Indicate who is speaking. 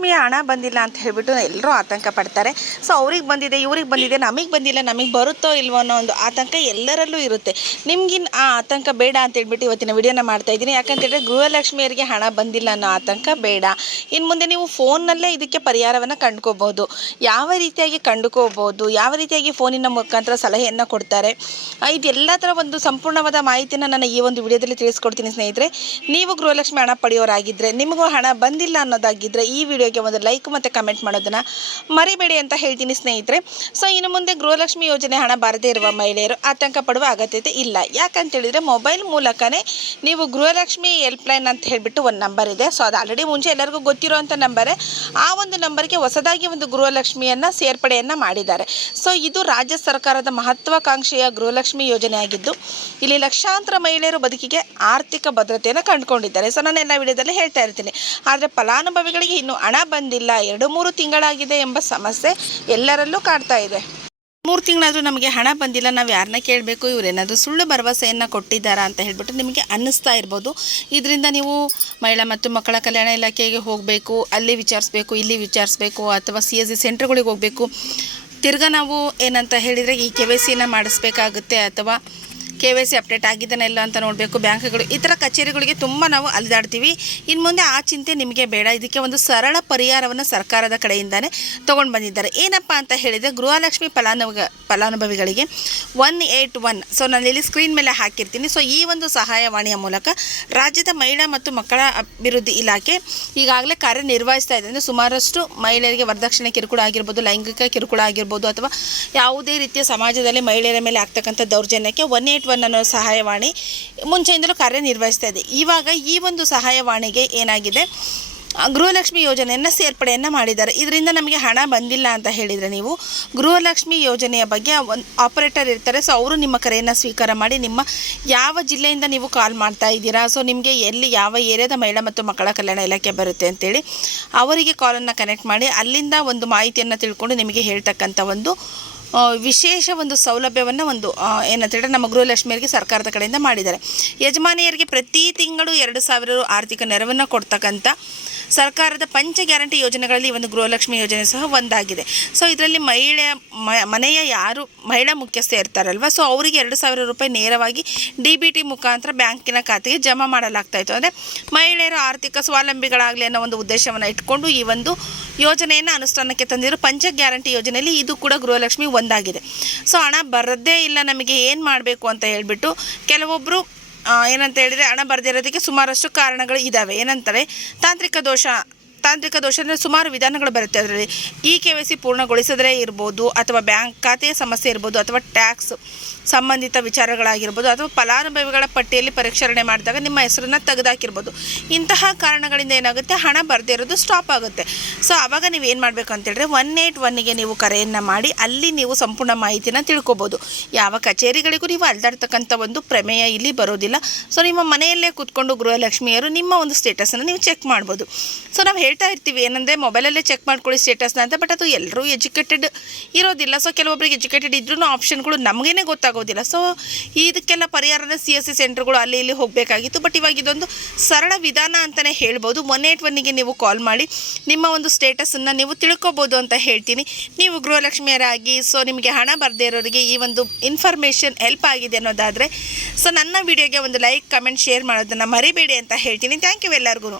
Speaker 1: ಗೃಹಲಕ್ಷ್ಮಿಯ ಹಣ ಬಂದಿಲ್ಲ ಅಂತ ಹೇಳಿಬಿಟ್ಟು ಎಲ್ಲರೂ ಆತಂಕ ಪಡ್ತಾರೆ. ಸೊ ಅವ್ರಿಗೆ ಬಂದಿದೆ, ಇವ್ರಿಗೆ ಬಂದಿದೆ, ನಮಗೆ ಬಂದಿಲ್ಲ, ನಮಗೆ ಬರುತ್ತೋ ಇಲ್ವೋ ಅನ್ನೋ ಒಂದು ಆತಂಕ ಎಲ್ಲರಲ್ಲೂ ಇರುತ್ತೆ. ನಿಮ್ಗಿನ್ ಆ ಆತಂಕ ಬೇಡ ಅಂತ ಹೇಳ್ಬಿಟ್ಟು ಇವತ್ತಿನ ವಿಡಿಯೋನ ಮಾಡ್ತಾ ಇದ್ದೀನಿ. ಯಾಕಂತೇಳಿದ್ರೆ ಗೃಹಲಕ್ಷ್ಮಿಯರಿಗೆ ಹಣ ಬಂದಿಲ್ಲ ಅನ್ನೋ ಆತಂಕ ಬೇಡ. ಇನ್ನು ಮುಂದೆ ನೀವು ಫೋನ್ನಲ್ಲೇ ಇದಕ್ಕೆ ಪರಿಹಾರವನ್ನು ಕಂಡುಕೋಬಹುದು. ಯಾವ ರೀತಿಯಾಗಿ ಕಂಡುಕೋಬಹುದು, ಯಾವ ರೀತಿಯಾಗಿ ಫೋನಿನ ಮುಖಾಂತರ ಸಲಹೆಯನ್ನು ಕೊಡ್ತಾರೆ ಇದೆಲ್ಲ ಥರ ಒಂದು ಸಂಪೂರ್ಣವಾದ ಮಾಹಿತಿನ ನಾನು ಈ ಒಂದು ವಿಡಿಯೋದಲ್ಲಿ ತಿಳಿಸ್ಕೊಡ್ತೀನಿ ಸ್ನೇಹಿತರೆ. ನೀವು ಗೃಹಲಕ್ಷ್ಮಿ ಹಣ ಪಡೆಯೋರಾಗಿದ್ದರೆ ನಿಮಗೂ ಹಣ ಬಂದಿಲ್ಲ ಅನ್ನೋದಾಗಿದ್ದರೆ ಈ ವಿಡಿಯೋಗೆ ಒಂದು ಲೈಕ್ ಮತ್ತು ಕಮೆಂಟ್ ಮಾಡೋದನ್ನು ಮರಿಬೇಡಿ ಅಂತ ಹೇಳ್ತೀನಿ ಸ್ನೇಹಿತರೆ. ಸೊ ಇನ್ನು ಮುಂದೆ ಗೃಹಲಕ್ಷ್ಮಿ ಯೋಜನೆ ಹಣ ಬಾರದೇ ಇರುವ ಮಹಿಳೆಯರು ಆತಂಕ ಪಡುವ ಅಗತ್ಯತೆ ಇಲ್ಲ. ಯಾಕಂತೇಳಿದರೆ ಮೊಬೈಲ್ ಮೂಲಕನೇ ನೀವು ಗೃಹಲಕ್ಷ್ಮಿ ಹೆಲ್ಪ್ಲೈನ್ ಅಂತ ಹೇಳಿಬಿಟ್ಟು ಒಂದು ನಂಬರ್ ಇದೆ. ಸೊ ಅದು ಆಲ್ರೆಡಿ ಮುಂಚೆ ಎಲ್ಲರಿಗೂ ಗೊತ್ತಿರೋವಂಥ ನಂಬರೇ ಆ ಒಂದು ನಂಬರ್ಗೆ ಹೊಸದಾಗಿ ಒಂದು ಗೃಹಲಕ್ಷ್ಮಿಯನ್ನು ಸೇರ್ಪಡೆಯನ್ನು ಮಾಡಿದ್ದಾರೆ. ಸೊ ಇದು ರಾಜ್ಯ ಸರ್ಕಾರದ ಮಹತ್ವಾಕಾಂಕ್ಷೆಯ ಗೃಹಲಕ್ಷ್ಮಿ ಯೋಜನೆಯಾಗಿದ್ದು ಇಲ್ಲಿ ಲಕ್ಷಾಂತರ ಮಹಿಳೆಯರು ಬದುಕಿಗೆ ಆರ್ಥಿಕ ಭದ್ರತೆಯನ್ನು ಕಂಡುಕೊಂಡಿದ್ದಾರೆ. ಸೊ ನಾನು ಎಲ್ಲ ವಿಡಿಯೋದಲ್ಲಿ ಹೇಳ್ತಾ ಇರ್ತೀನಿ. ಆದರೆ ಫಲಾನುಭವಿಗಳಿಗೆ ಇನ್ನೂ ಹಣ ಬಂದಿಲ್ಲ. ಎರಡು ಮೂರು ತಿಂಗಳಾಗಿದೆ ಎಂಬ ಸಮಸ್ಯೆ ಎಲ್ಲರಲ್ಲೂ ಕಾಡ್ತಾ ಇದೆ. ಮೂರು ತಿಂಗಳಾದರೂ ನಮಗೆ ಹಣ ಬಂದಿಲ್ಲ, ನಾವು ಯಾರನ್ನ ಕೇಳಬೇಕು, ಇವರೇನಾದರೂ ಸುಳ್ಳು ಭರವಸೆಯನ್ನು ಕೊಟ್ಟಿದ್ದಾರಾ ಅಂತ ಹೇಳಿಬಿಟ್ಟು ನಿಮಗೆ ಅನ್ನಿಸ್ತಾ ಇರ್ಬೋದು. ಇದರಿಂದ ನೀವು ಮಹಿಳಾ ಮತ್ತು ಮಕ್ಕಳ ಕಲ್ಯಾಣ ಇಲಾಖೆಗೆ ಹೋಗಬೇಕು, ಅಲ್ಲಿ ವಿಚಾರಿಸ್ಬೇಕು, ಇಲ್ಲಿ ವಿಚಾರಿಸ್ಬೇಕು, ಅಥವಾ ಸಿ ಎಸ್ ಸಿ ಸೆಂಟ್ರ್ಗಳಿಗೆ ಹೋಗಬೇಕು. ತಿರ್ಗಾ ನಾವು ಏನಂತ ಹೇಳಿದರೆ ಈ ಕೆ ವೈ ಸಿನ ಮಾಡಿಸ್ಬೇಕಾಗುತ್ತೆ ಅಥವಾ ಕೆ ವೈ ಸಿ ಅಪ್ಡೇಟ್ ಆಗಿದ್ದಾನೆ ಇಲ್ಲ ಅಂತ ನೋಡಬೇಕು. ಬ್ಯಾಂಕ್ಗಳು ಈ ಥರ ಕಚೇರಿಗಳಿಗೆ ತುಂಬ ನಾವು ಅಲಿದಾಡ್ತೀವಿ. ಇನ್ನು ಮುಂದೆ ಆ ಚಿಂತೆ ನಿಮಗೆ ಬೇಡ. ಇದಕ್ಕೆ ಒಂದು ಸರಳ ಪರಿಹಾರವನ್ನು ಸರ್ಕಾರದ ಕಡೆಯಿಂದನೇ ತೊಗೊಂಡು ಬಂದಿದ್ದಾರೆ. ಏನಪ್ಪ ಅಂತ ಹೇಳಿದರೆ ಗೃಹಲಕ್ಷ್ಮಿ ಫಲಾನುಭ, ಫಲಾನುಭವಿಗಳಿಗೆ ಒನ್ ಏಯ್ಟ್ ಒನ್. ಸೊ ನಾನು ಇಲ್ಲಿ ಸ್ಕ್ರೀನ್ ಮೇಲೆ ಹಾಕಿರ್ತೀನಿ. ಸೊ ಈ ಒಂದು ಸಹಾಯವಾಣಿಯ ಮೂಲಕ ರಾಜ್ಯದ ಮಹಿಳಾ ಮತ್ತು ಮಕ್ಕಳ ಅಭಿವೃದ್ಧಿ ಇಲಾಖೆ ಈಗಾಗಲೇ ಕಾರ್ಯನಿರ್ವಹಿಸ್ತಾ ಇದೆ. ಅಂದರೆ ಸುಮಾರಷ್ಟು ಮಹಿಳೆಯರಿಗೆ ವರದಕ್ಷಿಣೆ ಕಿರುಕುಳ ಆಗಿರ್ಬೋದು, ಲೈಂಗಿಕ ಕಿರುಕುಳ ಆಗಿರ್ಬೋದು ಅಥವಾ ಯಾವುದೇ ರೀತಿಯ ಸಮಾಜದಲ್ಲಿ ಮಹಿಳೆಯರ ಮೇಲೆ ಆಗ್ತಕ್ಕಂಥ ದೌರ್ಜನ್ಯಕ್ಕೆ ಒನ್ ಏಯ್ಟ್ ಒನ್ ಅನ್ನೋ ಸಹಾಯವಾಣಿ ಮುಂಚೆಯಿಂದಲೂ ಕಾರ್ಯನಿರ್ವಹಿಸ್ತಾ ಇದೆ. ಇವಾಗ ಈ ಒಂದು ಸಹಾಯವಾಣಿಗೆ ಏನಾಗಿದೆ? ಗೃಹಲಕ್ಷ್ಮಿ ಯೋಜನೆಯನ್ನು ಸೇರ್ಪಡೆಯನ್ನು ಮಾಡಿದ್ದಾರೆ. ಇದರಿಂದ ನಮಗೆ ಹಣ ಬಂದಿಲ್ಲ ಅಂತ ಹೇಳಿದರೆ ನೀವು ಗೃಹಲಕ್ಷ್ಮಿ ಯೋಜನೆಯ ಬಗ್ಗೆ ಒಂದು ಆಪರೇಟರ್ ಇರ್ತಾರೆ. ಸೊ ಅವರು ನಿಮ್ಮ ಕರೆಯನ್ನು ಸ್ವೀಕಾರ ಮಾಡಿ ನಿಮ್ಮ ಯಾವ ಜಿಲ್ಲೆಯಿಂದ ನೀವು ಕಾಲ್ ಮಾಡ್ತಾ ಇದ್ದೀರಾ? ಸೊ ನಿಮಗೆ ಎಲ್ಲಿ ಯಾವ ಏರಿಯಾದ ಮಹಿಳಾ ಮತ್ತು ಮಕ್ಕಳ ಕಲ್ಯಾಣ ಇಲಾಖೆ ಬರುತ್ತೆ ಅಂತೇಳಿ ಅವರಿಗೆ ಕಾಲನ್ನು ಕನೆಕ್ಟ್ ಮಾಡಿ ಅಲ್ಲಿಂದ ಒಂದು ಮಾಹಿತಿಯನ್ನು ತಿಳ್ಕೊಂಡು ನಿಮಗೆ ಹೇಳ್ತಕ್ಕಂಥ ಒಂದು ವಿಶೇಷ ಒಂದು ಸೌಲಭ್ಯವನ್ನು ಒಂದು ಏನಂತ ಹೇಳಿದ್ರೆ ನಮ್ಮ ಗೃಹಲಕ್ಷ್ಮಿಯರಿಗೆ ಸರ್ಕಾರದ ಕಡೆಯಿಂದ ಮಾಡಿದ್ದಾರೆ. ಯಜಮಾನಿಯರಿಗೆ ಪ್ರತಿ ತಿಂಗಳು ಎರಡು ಸಾವಿರ ಆರ್ಥಿಕ ನೆರವನ್ನು ಕೊಡ್ತಕ್ಕಂಥ ಸರ್ಕಾರದ ಪಂಚ ಗ್ಯಾರಂಟಿ ಯೋಜನೆಗಳಲ್ಲಿ ಒಂದು ಗೃಹಲಕ್ಷ್ಮಿ ಯೋಜನೆ ಸಹ ಒಂದಾಗಿದೆ. ಸೊ ಇದರಲ್ಲಿ ಮಹಿಳೆಯ ಮನೆಯ ಯಾರು ಮಹಿಳಾ ಮುಖ್ಯಸ್ಥೆ ಇರ್ತಾರಲ್ವ? ಸೊ ಅವರಿಗೆ ಎರಡು ಸಾವಿರ ರೂಪಾಯಿ ನೇರವಾಗಿ ಡಿ ಬಿ ಟಿ ಮುಖಾಂತರ ಬ್ಯಾಂಕಿನ ಖಾತೆಗೆ ಜಮಾ ಮಾಡಲಾಗ್ತಾ ಇತ್ತು. ಅಂದರೆ ಮಹಿಳೆಯರ ಆರ್ಥಿಕ ಸ್ವಾವಲಂಬಿಗಳಾಗಲಿ ಅನ್ನೋ ಒಂದು ಉದ್ದೇಶವನ್ನು ಇಟ್ಕೊಂಡು ಈ ಒಂದು ಯೋಜನೆಯನ್ನು ಅನುಷ್ಠಾನಕ್ಕೆ ತಂದಿರೋ ಪಂಚ ಗ್ಯಾರಂಟಿ ಯೋಜನೆಯಲ್ಲಿ ಇದು ಕೂಡ ಗೃಹಲಕ್ಷ್ಮಿ ಒಂದಾಗಿದೆ. ಸೊ ಹಣ ಬರದೇ ಇಲ್ಲ ನಮಗೆ ಏನು ಮಾಡಬೇಕು ಅಂತ ಹೇಳಿಬಿಟ್ಟು ಕೆಲವೊಬ್ಬರು ಏನಂತ ಹೇಳಿದರೆ ಹಣ ಬರದಿರೋದಕ್ಕೆ ಸುಮಾರಷ್ಟು ಕಾರಣಗಳು ಇದ್ದಾವೆ ಏನಂತಾರೆ ತಾಂತ್ರಿಕ ದೋಷ ತಾಂತ್ರಿಕ ದೋಷ ಸುಮಾರು ವಿಧಾನಗಳು ಬರುತ್ತೆ ಅದರಲ್ಲಿ. ಇ ಕೆ ವೈ ಸಿ ಪೂರ್ಣಗೊಳಿಸಿದ್ರೆ ಇರ್ಬೋದು, ಅಥವಾ ಬ್ಯಾಂಕ್ ಖಾತೆಯ ಸಮಸ್ಯೆ ಇರ್ಬೋದು, ಅಥವಾ ಟ್ಯಾಕ್ಸ್ ಸಂಬಂಧಿತ ವಿಚಾರಗಳಾಗಿರ್ಬೋದು, ಅಥವಾ ಫಲಾನುಭವಿಗಳ ಪಟ್ಟಿಯಲ್ಲಿ ಪರಿಷ್ಕರಣೆ ಮಾಡಿದಾಗ ನಿಮ್ಮ ಹೆಸರನ್ನು ತೆಗೆದಾಕಿರ್ಬೋದು. ಇಂತಹ ಕಾರಣಗಳಿಂದ ಏನಾಗುತ್ತೆ? ಹಣ ಬರದೇ ಇರೋದು ಸ್ಟಾಪ್ ಆಗುತ್ತೆ. ಸೊ ಆವಾಗ ನೀವು ಏನು ಮಾಡಬೇಕು ಅಂತೇಳಿದ್ರೆ ಒನ್ ಏಯ್ಟ್ ಒನ್ಗೆ ನೀವು ಕರೆಯನ್ನು ಮಾಡಿ ಅಲ್ಲಿ ನೀವು ಸಂಪೂರ್ಣ ಮಾಹಿತಿನ ತಿಳ್ಕೊಬೋದು. ಯಾವ ಕಚೇರಿಗಳಿಗೂ ನೀವು ಅಲ್ದಾಡ್ತಕ್ಕಂಥ ಒಂದು ಪ್ರಮೇಯ ಇಲ್ಲಿ ಬರೋದಿಲ್ಲ. ಸೊ ನಿಮ್ಮ ಮನೆಯಲ್ಲೇ ಕೂತ್ಕೊಂಡು ಗೃಹಲಕ್ಷ್ಮಿಯರು ನಿಮ್ಮ ಒಂದು ಸ್ಟೇಟಸನ್ನು ನೀವು ಚೆಕ್ ಮಾಡ್ಬೋದು. ಸೊ ನಾವು ಹೇಳ್ತಾ ಇರ್ತೀವಿ, ಏನಂದರೆ ಮೊಬೈಲಲ್ಲೇ ಚೆಕ್ ಮಾಡ್ಕೊಳ್ಳಿ ಸ್ಟೇಟಸ್ನ ಅಂತ ಬಟ್ ಅದು ಎಲ್ಲರೂ ಎಜುಕೇಟೆಡ್ ಇರೋದಿಲ್ಲ. ಸೊ ಕೆಲವೊಬ್ಬರಿಗೆ ಎಜುಕೇಟೆಡ್ ಇದ್ರೂ ಆಪ್ಷನ್ಗಳು ನಮಗೇನೆ ಗೊತ್ತಾಗೋದಿಲ್ಲ. ಸೊ ಇದಕ್ಕೆಲ್ಲ ಪರಿಹಾರನ ಸಿ ಎಸ್ ಸಿ ಸೆಂಟರ್ಗಳು ಅಲ್ಲಿ ಇಲ್ಲಿ ಹೋಗಬೇಕಾಗಿತ್ತು. ಬಟ್ ಇವಾಗ ಇದೊಂದು ಸರಳ ವಿಧಾನ ಅಂತಲೇ ಹೇಳ್ಬೋದು. ಒನ್ ಏಟ್ ಒನ್ನಿಗೆ ನೀವು ಕಾಲ್ ಮಾಡಿ, ನಿಮ್ಮ ಒಂದು ಸ್ಟೇಟಸನ್ನು ನೀವು ತಿಳ್ಕೊಬೋದು ಅಂತ ಹೇಳ್ತೀನಿ. ನೀವು ಗೃಹಲಕ್ಷ್ಮಿಯರಾಗಿ ಸೊ ನಿಮಗೆ ಹಣ ಬರದೇ ಇರೋರಿಗೆ ಈ ಒಂದು ಇನ್ಫಾರ್ಮೇಷನ್ ಹೆಲ್ಪ್ ಆಗಿದೆ ಅನ್ನೋದಾದರೆ ಸೊ ನನ್ನ ವಿಡಿಯೋಗೆ ಒಂದು ಲೈಕ್ ಕಮೆಂಟ್ ಶೇರ್ ಮಾಡೋದನ್ನು ಮರಿಬೇಡಿ ಅಂತ ಹೇಳ್ತೀನಿ. ಥ್ಯಾಂಕ್ ಯು ಎಲ್ಲರಿಗೂ